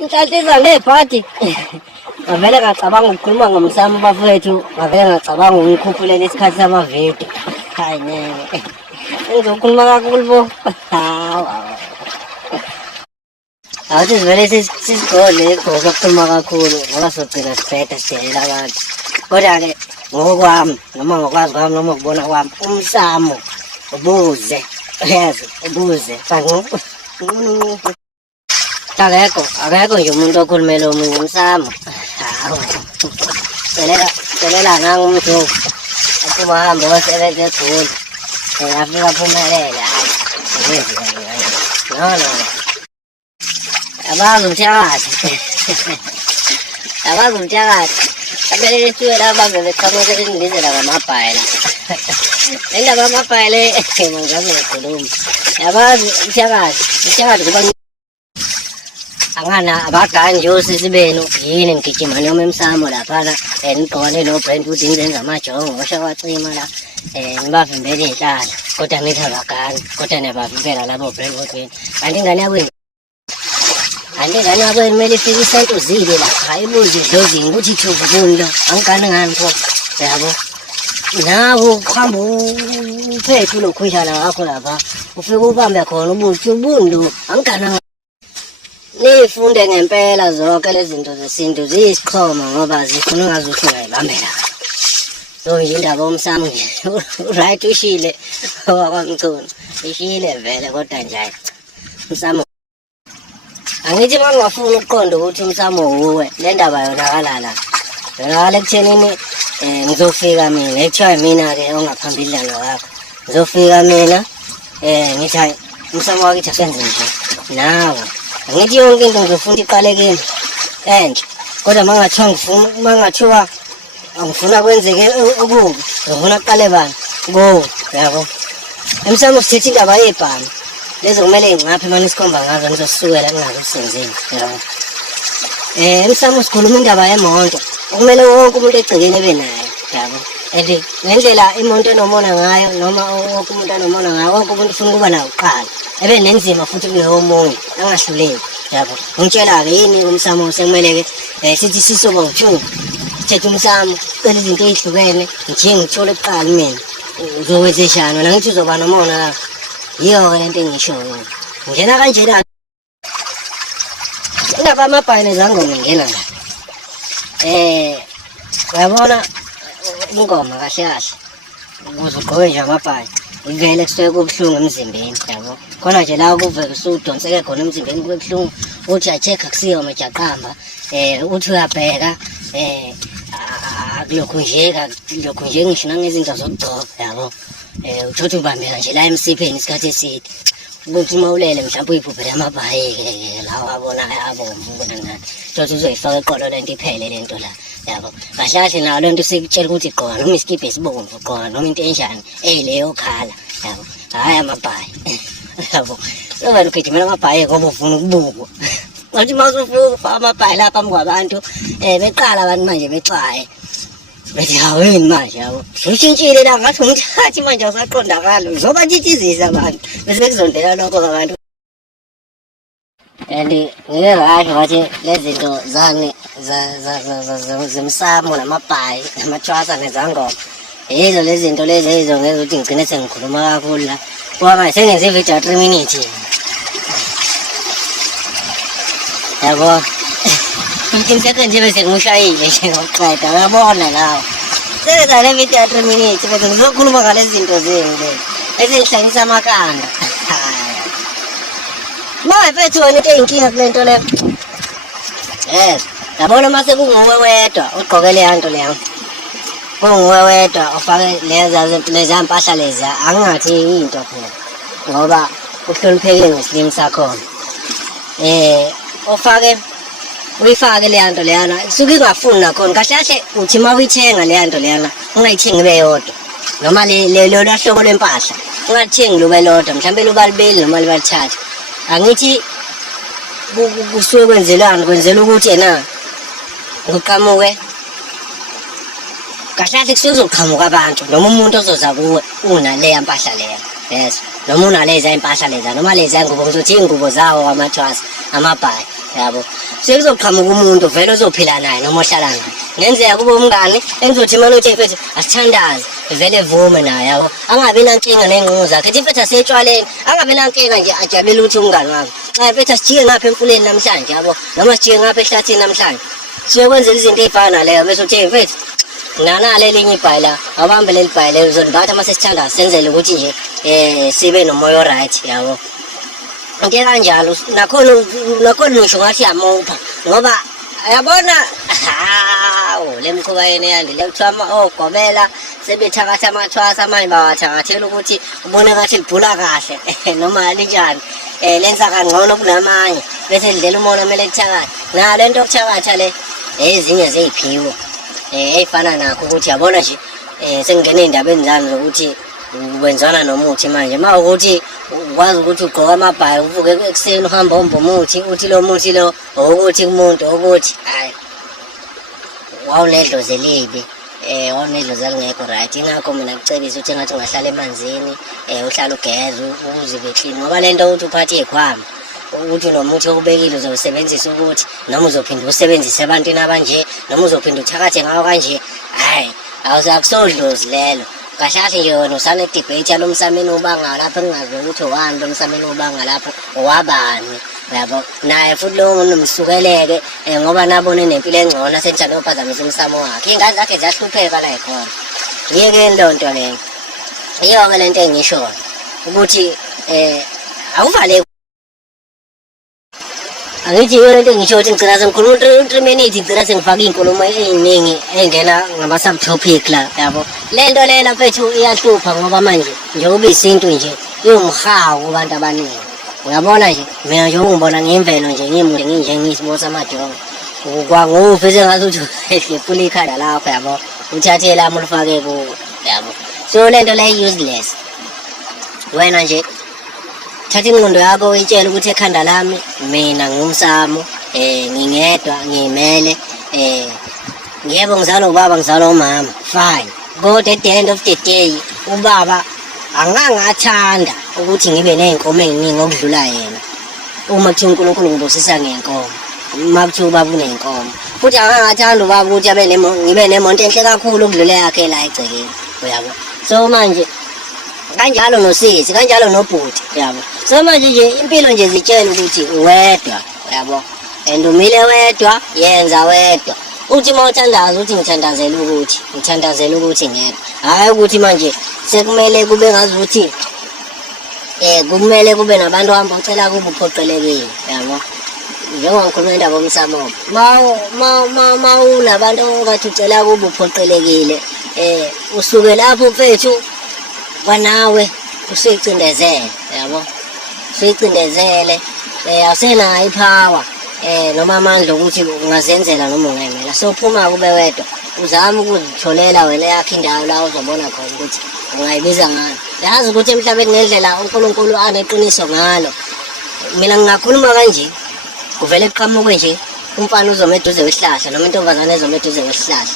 Ngihlatshizwa ngebhadi. Ngavele ngacabanga ukukhuluma ngomsamo bafowethu, ngavele ngacabanga ukukhuphuleni isikhathi samaviki. Hayi ngeke. Ngizokhuluma kakhulu bo. Hawu. Awuthi sivele sisigole igqoka ukukhuluma kakhulu ngoba sogcina sibheda sidelela abantu. Kodwa-ke ngokwami noma ngokwazi kwami noma ukubona kwami umsamo ubuze yazi ubuze akekho nje umuntu okhulumela omunye umsamo. Hawu celela nangumjovu aphuma ahambe wasebenza egoli afika aphumelele. Hayi no abazi umthakathi abazi umthakathi abele lethiwe laba bebeqhamuke indizela ngamabhayila le ndaba yamabhayila mangabe ngikhuluma yabazi umthakathi kuba angana abaganje osisi benu yini ngigijima noma emsamo laphana nigqokane no-Brentwood ngizenza amajongo oshawacima la nibavimbele iy'hlahla kodwa ngithi abagani kodwa niyabavimbela labo Brentwood wenu kanti ingane yakwenu kumele ifike isento zile lapha ibuze idlozini ukuthi ithuba kuni lo angigane ngani pho yabo nawe ukuhamba uphethe ulokhunjana wakho lapha ufike ubambe khona ubuthi ubundu angigane nifunde ngempela zonke lezi zinto zesintu ziyisiqhoma ngoba zifuna ungazuthi ungayibambela so nje indaba yomsamo nje right ushile owakwamculo ishile vele kodwa nje umsamo angithi uma ngingafuni ukuqonda ukuthi umsamo uwe le ndaba yonakala yonakala ekuthenini ngizofika mina ekuthiwa mina-ke ongaphambili dlalo wakho ngizofika mina ngithi hayi umsamo wakithi asenze nje nawe angithi yonke into ngizofuna iqale kimi enhle kodwa uma ngathiwa angifuna kwenzeke okubi ngifuna kuqale bani kuwo yabo emsamo sithethe indaba yebhani lezo kumele ngicaphe manje isikhomba ngazo ngizosukela kungaze usenzeni yabo emsamo sikhuluma indaba yemonto kumele wonke umuntu egcekeni ebe nayo yabo and ngendlela imoto enomona ngayo noma wonke umuntu anomona ngayo wonke umuntu ufuna ukuba nayo kuqala ebe nenzima futhi kuloyo omunye angahluleki yabo ngitshela-ke yini umsamo sekumele-ke sithi sisoba u-2 sithethe umsamo cela izinto ey'hlukene nje ngithole kuqala mina uzokwenzeshani wena ngithi uzoba nomona la yiyo-ke lento engishoyo ngena kanjena indaba yamabhayile zangoma ngena la uyabona ingoma kahle kahle ukuze ugqoke nje amabhayi ivele kusuke kubuhlungu emzimbeni yabo khona nje la kuvele usudonseke khona emzimbeni kube buhlungu uthi a-check akusiyo majaqamba uthi uyabheka lokhu nje ngisho nangezinto zokugcoka yabo uthothi ubambeka nje la emsipheni isikhathi eside ukuthi uma ulele mhlawumbe uyiphuphele amabhayi-ke lawa abonayo abomvu ubonangani thothi uzoyifaka eqolo lento iphele lento la yabo kahle kahle nayo lento sikutshela ukuthi gqoka noma isikibha esibomvu gqoka noma into enjani eyileyo khala yabo hhayi amabhayi yabo so wena ugijimela amabhayi ngoba ufuna ukubukwa ngathi uma usufuna ukufaka amabhayi la phambi kwabantu beqala abantu manje bexwaye bethi haweni manje yabo ushintshile la ngathi umthathi manje awusaqondakali uzoba ntshitshizisa abantu bese bekuzondela lokho abantu and ngike ngasho ngathi lezi zinto zami zemsamo namabhayi namathwasa nezangoma yizo lezi zinto lezi ey'zongenza ukuthi ngigcine sengikhuluma kakhulu la ngoba manje sengenze ividiyo ya 3 minutes yabo 15 seconds nje bese ngimushayile nje ngokuqeda uyabona lawo sengenza le vidiyo ya 3 minutes bese ngizokhuluma ngalezi zinto zenu bese ngihlangisa amakanda mawefethu wena into eyinkinga kule nto leyo yes yabona mase kunguwe wedwa ugqoke leya nto leyo kunguwe wedwa ufake leziya mpahla leziya angingathi into phela ngoba uhloniphekile ngesilimi sakhona uyifake leya nto leyana suke ingafuni nakhona kahle kahle uthi uma uyithenga leya nto leyana ungayithengi ibe yodwa noma lolwa hlobo lwempahla ungalithengi lube lodwa mhlawumbe luba libeli noma liba lithathu angithi kusuke kwenzela ukuthi yena ngiqhamuke kahle kahle kusuke kuzoqhamuka abantu noma umuntu ozoza kuwe unaleya mpahla leya yes noma unaleza impahla leza noma leza ngubo ngizothi iy'ngubo zawo amathwasa amabhayi yabo sekuzoqhamuka umuntu vele uzophila naye noma ohlala naye ngenzeka kube umngane engizothi imali uthi mfethu asithandaze vele evume naye yabo angabi nankinga nenqomo zakhe ethi mfethu asetshwaleni angabi nankinga nje ajabulela ukuthi umngane wakhe xa mfethu asijike ngapha emfuleni namhlanje yabo noma sijike ngapha ehlathini namhlanje siyokwenzela izinto ey'fana naleyo bese uthi mfethu nanale elinye ibhayi la awubambe leli bhayi lelo uzolibatha uma sesithandaza senzele ukuthi nje sibe nomoya oright yabo into kanjalo nakhona ngisho ngathi yamupha ngoba yabona hawu le mkhuba yena yandile kuthiwa ogobela sebethakatha amathwasa manje bawathakathela ukuthi ubone ngathi libhula kahle noma linjani lenza kangcono kunamanye bese lidlela umoya kumele lithakathe nalo into yokuthakatha le ezinye zey'phiwo ey'fana nakho ukuthi yabona nje sengingene ey'ndabeni zami zokuthi wenzana nomuthi manje uma ukuthi ukwazi ukuthi ugqoke amabhayi uvuke ekuseni uhamba omba umuthi uthi lo muthi lo ukuthi kumuntu ukuthi hayi wawunedlozi elibi wawunedlozi elingekho right ingakho mina kucebisa ukuthi engathi ungahlala emanzini uhlala ugeze uzibe clean ngoba le nto ukuthi uphathe iy'khwama ukuthi nomuthi okubekile uzowusebenzisa ukuthi noma uzophinda usebenzise ebantwini abanje noma uzophinda uthakathe ngawo kanje hhayi akusodlozi lelo kahle kahle nje wena usanedibhethi yalo msameni ubanga lapho engingazi ukuthi owani lo msameni ubanga lapho owabani yabo naye futhi lowo muntu msukeleke ngoba nabone nempilo engcono asenjani uphazamisa umsamo wakhe iy'ngane zakhe ziyahlupheka la yikhona yeke leyo nto leyo iyo-ke le nto engishoyo ukuthi awuvale angithi iyo le nto engisho ukuthi ngigcina sengikhuluma u-3 minutes ngigcina sengifaka iy'nkulumo ey'ningi ey'ngena ngama-subtopic la yabo le nto lena mfethu iyahlupha ngoba manje njengoba isintu nje iwumhawu kubantu abaningi uyabona nje mina nje ungibona ngiyimvelo nje ngimude nginje ngiyisibo samadongo kwanguve sengathi uthi ehlephula ikhanda lakho yabo uthathe lami ulifake kuwo yabo so le nto le useless wena nje thatha ingqondo yakho uyitshele ukuthi ekhanda lami mina ngumsamo ngingedwa ngiyimele yebo ngizalwa ubaba ngizalwa umama fine kodwa at the end of the day ubaba angangathanda ukuthi ngibe ney'nkomo ey'ningi okudlula yena uma kuthiwa uNkulunkulu ngibusisa ngey'nkomo uma kuthiwa ubaba uney'nkomo futhi angangathanda ubaba ukuthi ngibe nemonto enhle kakhulu okudlula yakhe la egcekeni uyabo so manje kanjalo nosisi kanjalo nobhuti yabo so manje nje impilo nje zitshela ukuthi wedwa yabo and umile wedwa yenza wedwa uthi uma uthandaza uthi ngithandazela ukuthi ngedwa hhayi ukuthi manje sekumele kube ngazi ukuthi kumele kube nabantu hamba ucela kubo uphoqelekile yabo njengoba ngikhuluma indaba yomsamo ma unabantu ongathi ucela kubo uphoqelekile usuke lapho mfethu kwanawe usuyicindezele yabo usuyicindezele awusenayo iphawa noma amandla ukuthi ungazenzela noma ungayimela so phuma kube wedwa uzame ukuzitholela wena yakho indawo la uzobona khona ukuthi ungayibiza ngalo yazi ukuthi emhlabeni ngendlela uNkulunkulu aneqiniso ngalo mina ngingakhuluma kanje kuvele kuqhamuke nje umfana uzoma eduze kwesihlahla noma intombazane ezoma eduze kwesihlahla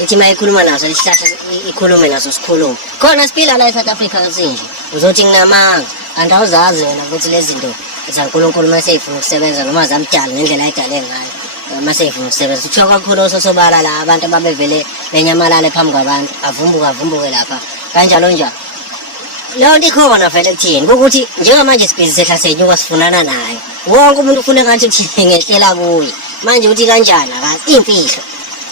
ithi uma ikhuluma naso isihlahla ikhulume naso sikhulume khona siphila la eSouth Africa sinje uzothi nginamanga kanti awuzazi wena ukuthi lezi zinto zaNkulunkulu uma seyifuna ukusebenza noma zamdala ngendlela ayidale ngayo uma seyifuna ukusebenza kuthiwa kakhulu ososobala la abantu ababevele benyamalale phambi kwabantu avumbuke lapha kanjalo njalo leyo nto ikhona vele kuthini kukuthi njengamanje sibhizi sehla senyuka sifunana naye wonke umuntu ufuna ngathi uthi ngehlela kuye manje uthi kanjani akazi imfihlo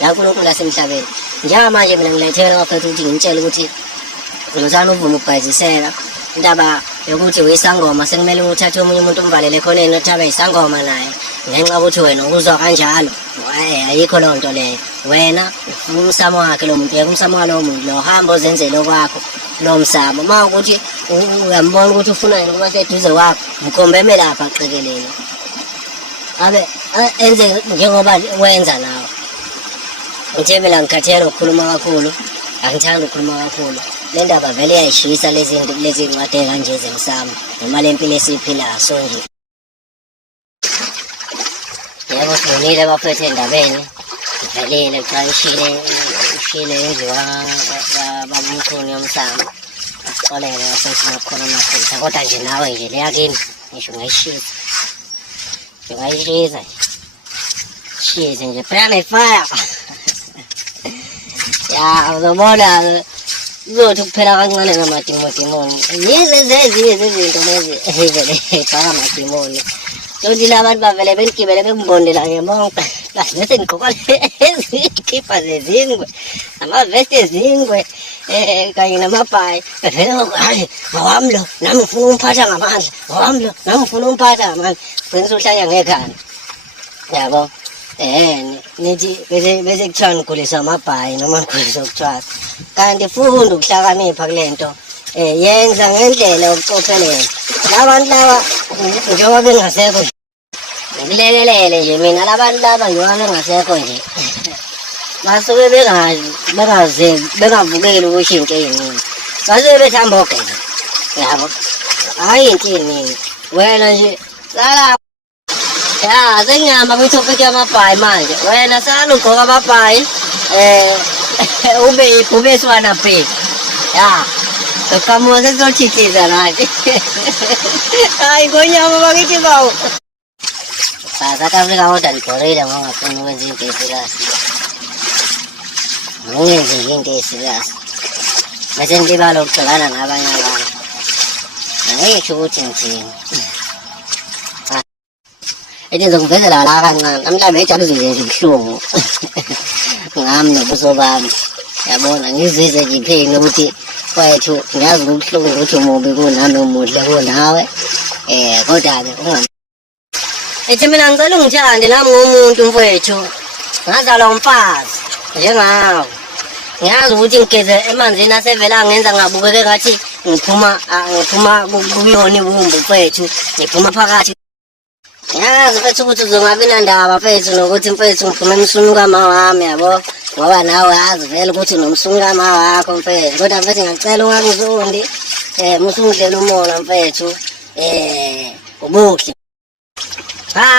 yaNkulunkulu lasemhlabeni njengamanje mina ngilethela bafethu ukuthi ngimtshele ukuthi ngizana uvume ukubhayiziseka indaba yokuthi uyisangoma sekumele uthathe omunye umuntu umvalele ekhoneni othi abe yisangoma naye ngenxa yokuthi wena ukuzwa kanjalo ayikho leyo nto leyo wena ufuna umsamo wakhe lo muntu yeka umsamo walowo muntu lo hamba ozenzele okwakho lo msamo uma ukuthi uyambona ukuthi ufuna yena ukuba seduze wakho mkhombeme lapha aqekelele abe enze njengoba wenza nawe ngithe mina ngikhathele ukukhuluma kakhulu angithandi ukukhuluma kakhulu le ndaba vele iyayishisa lezi ncwadi kanje zemsamo noma le mpilo esiyiphilayo so nje yebo sibonile bafethu endabeni velile xa ishile indliwa babamkhulu yomsamo asixolele bafethu nakhona amaphutha kodwa nje nawe nje leyakini ngisho ungayishisa nje shit nje phela fire ya uzobona uzothi kuphela kancane ngamadimoni yize zezinye zezinto lezi ezivele efaka amadimoni Lodi laban bavele beligibele bengibondela ngemonke bese ngigqoka izikipa zezingwe amavesti ezingwe kanye namabhayi bevele hayi ngawami lo nami ngifuna umphatha ngamandla ngawami lo nami ngifuna umphatha ngamandla kwenza uhlanya ngekhanda yabo nithi bese kuthiwa ngigulisa amabhayi noma ngigulisa ukuthwasa kanti funda ukuhlakanipha kulento yenza ngendlela yokucophelela labantu laba njengoba bengasekho ngilekelele nje mina labantu laba njengoba bengasekho nje basuke bengavukeli ukushintsha ey'ningi basuke bethamba ogeza yabo hhayi inhlini wena nje sala ya sengihamba kwithophiki yamabhayi manje wena sala ugqoka amabhayi ube ibhubeswana bheki ya kamuwa sesizothithiza nathi hayi ngonyama bakithi bawo South Africa kodwa ligorile ngongafuni ukwenza into esikazi ngingenzi nje into esikazi bese ngilibala ukugxilana nabanye abantu angisho ukuthi ngithini ngizongivezela la kancane namhlanje ejalo nje ibuhlungu ngami nobuso bami yabona ngizizwe ngipheni ukuthi kwethu ngiyazi ukubuhlungu ukuthi umubi kunami umuhle kunawe kodwa-ke ethi mina ngicela ungithande nami ngumuntu mfowethu ngazalwa umfazi njengawe ngiyazi ukuthi ngigeze emanzini asevela angenza ngabukeke ngathi ngiphuma kuyona ibumbu mfowethu ngiphuma phakathi ngiyazi mfethu ukuthi uzongabi nandaba mfethu nokuthi mfethu ngiphume emsunu kama wami yabo ngoba nawe yazi vele ukuthi unomsunu kama wakho mfethu kodwa mfethu ngiyacela ungangizondi musungidlela umona mfethu ubuhle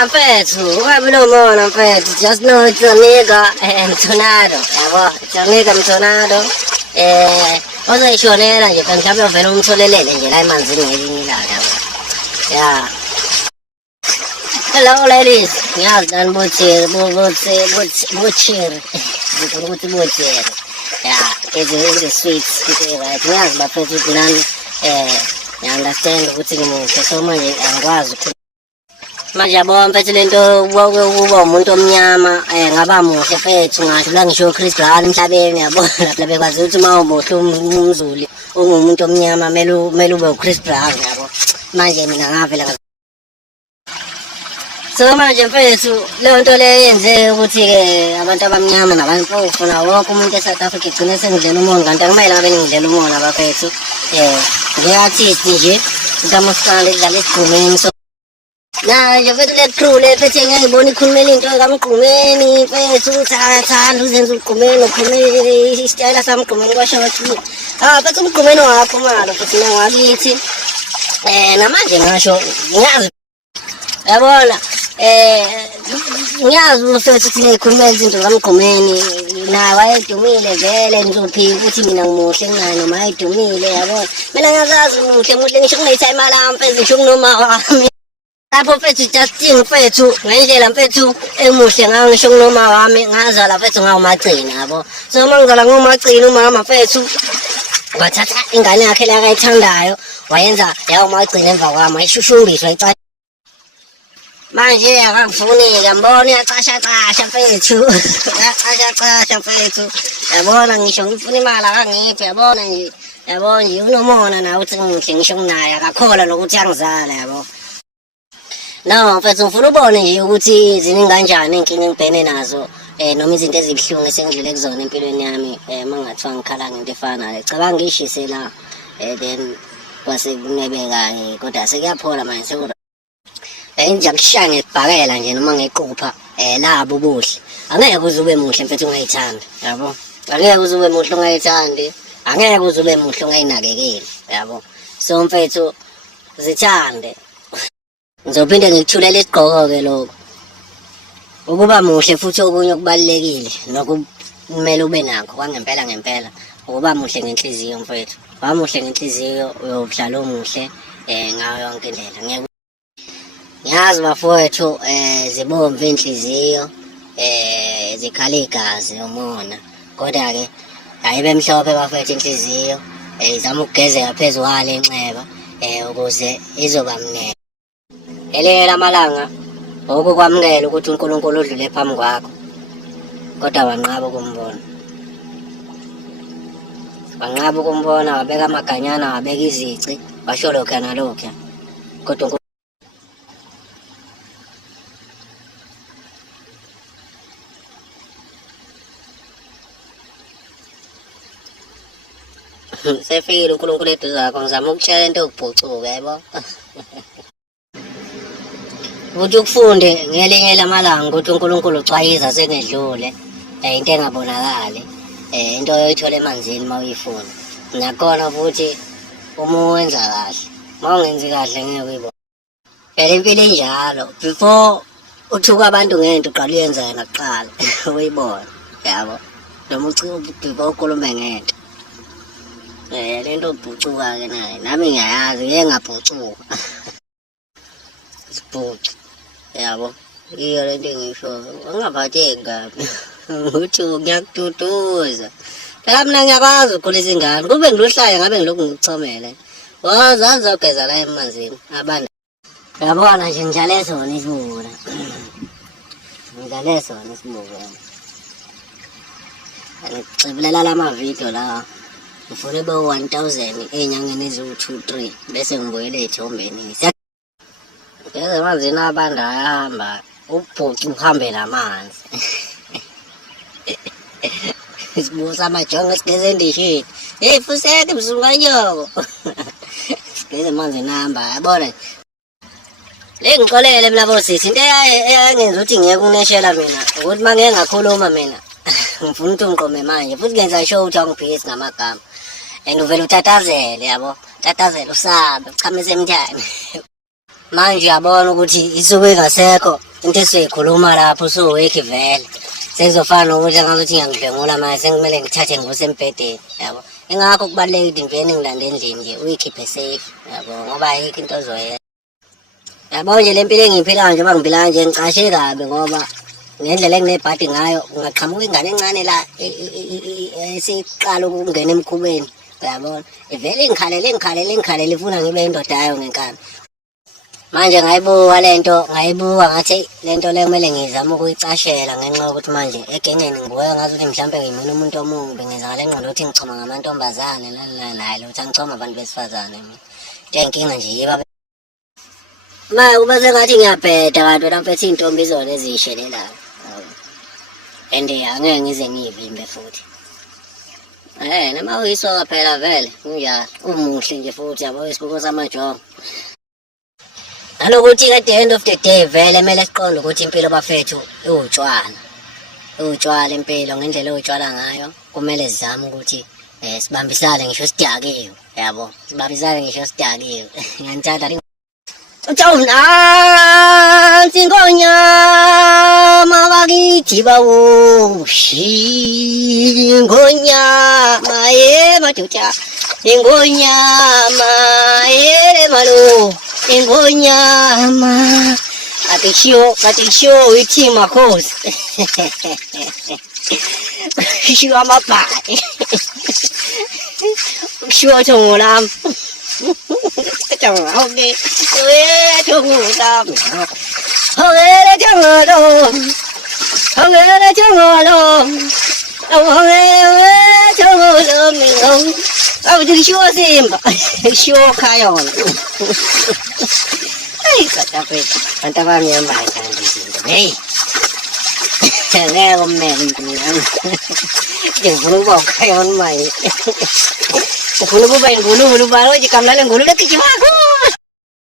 mfethu ungabi nomona mfethu just know it's a nigga mthonado yabo it's a nigga mthonado ozoyishonela nje mhlawumbe uvele umtholelele nje la emanzini ngelinye ilanga yabo ya hello ladies ngiyazi nani botheri ngifuna ukuthi botheri ya the sweets right ngiyazi bafethu ukuthi nani ngi-understand ukuthi ngimuhle so manje angikwazi manje yabo mfethu lento ukuba umuntu omnyama ngaba muhle mfethu ngasho la ngisho uChris Brown emhlabeni yabo lapha bekwazi ukuthi uma umuhle umzulu ungumuntu omnyama mele ube uChris Brown yabo manje mina ngavela so manje mfethu leyo nto leyo yenze ukuthi-ke abantu abamnyama nabantu ofuna wonke umuntu eSouth Africa igcine sengidlela umona kanti akumele ngabe ngidlela umona bafethu nge-artist nje kaMaskandi idlala esigqumeni so nje mfethu le crew le phethe ngiyayibona ikhulumela into kamgqumeni mfethu ukuthi akathanda uzenza ugqumeni ukhulume isitayela sami gqumeni kwashothi mfethu umgqumeni wakho malo futhi nangakithi namanje ngasho ngiyazi yabona ngiyazi mfethu ukuthi ngikhuluma izinto kamgqumeni naye wayedumile vele ngizophika ukuthi mina ngimuhle nginaye noma ayedumile yabona mina ngiyazazi muhle ngisho kuneyithayima lami mfethu ngisho kunoma wami lapho mfethu Justin mfethu ngendlela mfethu emuhle ngayo ngisho kunoma wami ngazala mfethu ngawumagcina yabo so mangizala ngumagcina umama mfethu wathatha ingane yakhe la akayithandayo wayenza yawumagcina emva kwami ayishushumbiswa manje akangifuni-ke mbona uyacashacasha mfethu uyacashacasha mfethu yabona ngisho ngifuna imali akangiphi yabona nje yabo nje unomona nawe uthi ngimuhle ngisho kunaye akakholwa nokuthi angizala yabo no mfethu ngifuna ubone nje ukuthi ziningi kanjani iy'nkinga engibhekene nazo noma izinto ezibuhlungu esengidlule kuzona empilweni yami uma ngathiwa ngikhala ngento efana nale cabanga ngiyishise la then kwase kunebeka-ke kodwa sekuyaphola manje nje akushaya ngesibhakela nje noma ngequpha labo ubuhle angeke uze ube muhle mfethu ungayithandi yabo angeke uze ube muhle ungayithandi angeke uze ube muhle ungayinakekeli yabo so mfethu zithande ngizophinde ngikuthulele isigqoko-ke lokho ukuba muhle futhi okunye okubalulekile nokumele ube nakho kwangempela ukuba muhle ngenhliziyo mfethu wamuhle ngenhliziyo uyohlala omuhle ngayo yonke indlela ngiyazi bafowethu zibomvu iy'nhliziyo zikhala igazi umona kodwa ke ayibe mhlophe bafethu inhliziyo izama ukugezeka phezulu kwale inxeba ukuze izoba mnene. Elinye lamalanga ukukwamukela ukuthi uNkulunkulu udlule phambi kwakho kodwa wanqaba ukumbona. Wanqaba ukumbona, wabeka amaganyana, wabeka izici, washo lokhu nalokhu kodwa sefikile uNkulunkulu eduze zakho ngizama ukutshela into yokubhucuka yabo. Ukuthi ukufunde ngelinye lamalanga ukuthi uNkulunkulu ucwayiza sengedlule into engabonakali into oyithola emanzini mawuyifuna. Nakhona futhi uma wenza kahle, mawungenzi kahle ngeke uyibone. Phela impilo injalo, before uthuka abantu ngento uqala uyenza yena kuqala uyibona yabo. Noma before ukhulume ngento. Lento yokubhucuka ke naye nami ngiyayazi ngeke ngabhucuka. Sibhucu yabo. Iyo lento engisho angaphatheki kabi. Uthi ngiyakududuza. Phela mina ngiyakwazi ukukhulisa ingane. Kube ngilohlaya ngabe ngilokhu ngikuchomele. Wazazi ogeza la emanzini abantu. Yabona nje njalo sona isibuko la. Njalo sona isibuko. Ngicibela lama video la. Ngifuna be 1000 enyangeni eziwu-2-3 bese ngibuyele ethombeni. Ngeze manzini abantu ayahamba ubhucu uhambe namanzi. Sibusa amajongo sigeze endishini. Hey fuseke mzunganyoko. Sigeze manzi namba yabona. Ngixolele mina bosisi into eyangenza ukuthi ngiyeke ukuneshela mina ukuthi mangeke ngakhuluma mina. Ngifuna ukuthi ungiqome manje futhi ngenza show ukuthi angiphikisi ngamagama. And uvela utatazele yabo. Tatazele usabe uchamise emthani. Manje uyabona ukuthi isuke ngasekho into esiyikhuluma lapho usuweki vele. Sengizofana nokuthi ngazuthi ngiyangidlengula manje sengimele ngithathe ngivuse embhedeni yabo. Ingakho kubalulekile impeni ngilanda endlini nje uyikhiphe safe yabo ngoba ayikho into ozoyenza. Yabo nje lempilo engiyiphilayo nje bangiphila nje ngicashe kabi ngoba ngendlela enginebhadi ngayo ungaqhamuka ingane encane la esiqala ukungena emkhubeni uyabona. Ivele ngikhalele ifuna ngibe indoda yayo ngenkani. Manje ngayibuka lento ngathi lento le kumele ngizame ukuyicashela ngenxa yokuthi manje egengeni ngibuka ngazuthi mhlambe ngimina umuntu omubi ngenza ngale ngqondo ukuthi ngichoma ngamantombazane nayo ukuthi angichoma abantu besifazane mina. Inkinga nje yiba manje kuba sengathi ngiyabheda kanti wena mfethu intombi izona ezishelelayo. And angeke ngize ngivimbe futhi. Noma uyisoka phela vele unjalo umuhle nje futhi yabo isibuko samajongo. Nanokuthi at the end of the day vele kumele siqonde ukuthi impilo bafethu iwutshwala. Iwutshwala impilo ngendlela oyitshwala ngayo kumele sizame ukuthi sibambisane ngisho sidakiwe yabo. Sibambisane ngisho sidakiwe. Ngiyanthanda Utawunansi ngonyama bakithi bawo ngonyama majuja ngonyama malo ngonyama atisho ithi makhosi sho amabhadi sho thongolam Chồng ông đi, chồng làm, không nghe chồng làm, không nghe chồng làm, không nghe chồng làm mình không, ông đi xua gì mà, xua khai on, ai kata apa, antara kami yang baik kan di sini, nghe ông mẹ mình đừng có bảo khai on mày. Gulu bain gulu baru aja kamera gulu dah kecil aku.